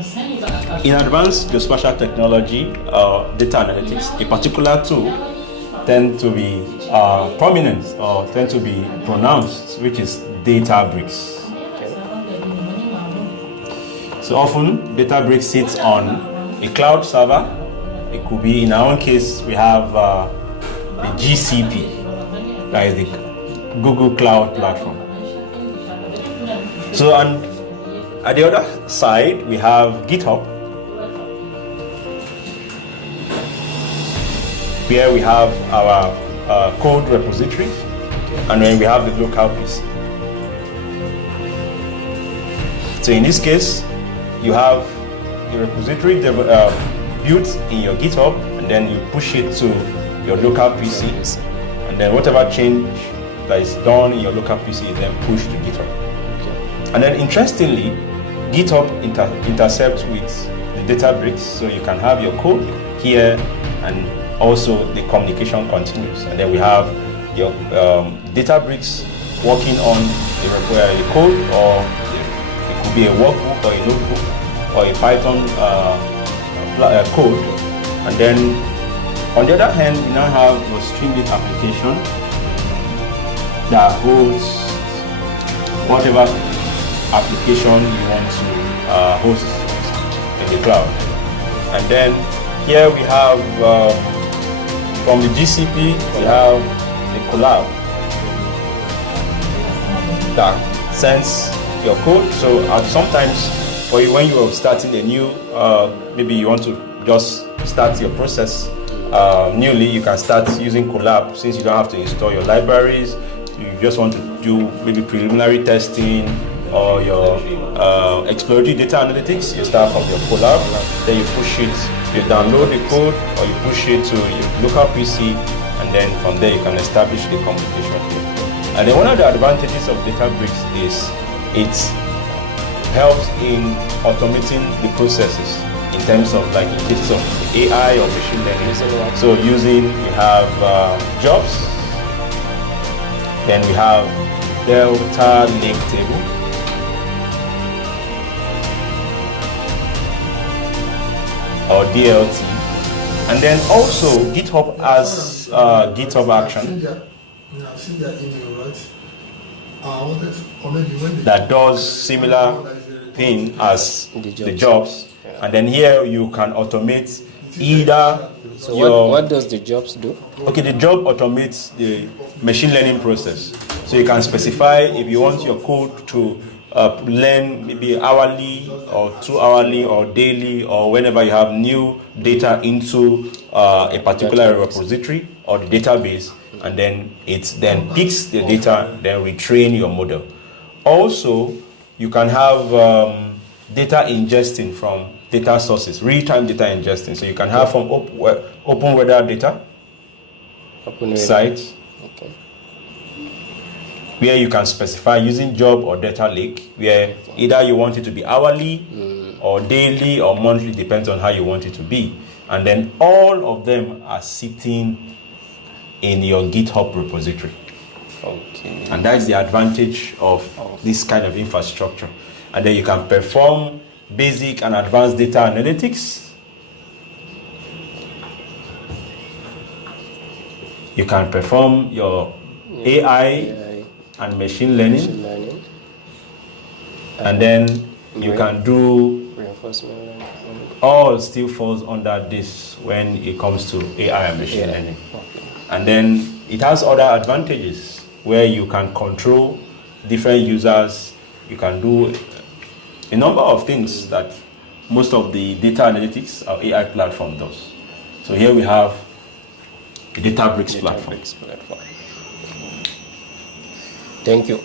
In advanced geospatial technology, data analytics, a particular tool tend to be prominent or tend to be pronounced, which is Databricks. So often, Databricks sits on a cloud server. It could be, in our own case, we have the GCP, that is the Google Cloud Platform. So, and at the other side, we have GitHub, where we have our code repositories, and then we have the local PC. So in this case, you have the repository built in your GitHub, and then you push it to your local PC, and then whatever change that is done in your local PC is then pushed to GitHub. And then interestingly, GitHub intercepts with the Databricks, so you can have your code here, and also the communication continues. And then we have your Databricks working on the code, or it could be a workbook or a notebook or a Python code. And then on the other hand, we now have your Streamlit application that holds whatever application you want to host in the cloud. And then here we have from the GCP, we have the Collab that sends your code. So sometimes for you, when you are starting a new, maybe you want to just start your process newly, you can start using Collab, since you don't have to install your libraries. You just want to do maybe preliminary testing or your exploratory data analytics. You start from your Collab, then you push it, you download the code, or you push it to your local PC, and then from there you can establish the communication. And then one of the advantages of Databricks is it helps in automating the processes in terms of, like in case of AI or machine learning. So we have jobs, then we have Delta Lake Table, or DLT, and then also GitHub has GitHub Action that does similar thing as the jobs, and then here you can automate either. So what does the jobs do? Okay, the job automates the machine learning process. So you can specify if you want your code to learn maybe hourly or 2 hourly or daily, or whenever you have new data into a particular repository or the database, and then it then picks the data, then retrain your model. Also, you can have data ingesting from data sources, real-time data ingesting. So you can have from open weather data sites, where you can specify using job or data lake, where either you want it to be hourly or daily or monthly, depends on how you want it to be. And then all of them are sitting in your GitHub repository. Okay. And that's the advantage of this kind of infrastructure. And then you can perform basic and advanced data analytics. You can perform your AI and machine learning. And then you can do reinforcement learning. All still falls under this when it comes to AI and machine learning. And then it has other advantages where you can control different users. You can do a number of things that most of the data analytics or AI platform does. So here we have the Databricks platform. Thank you.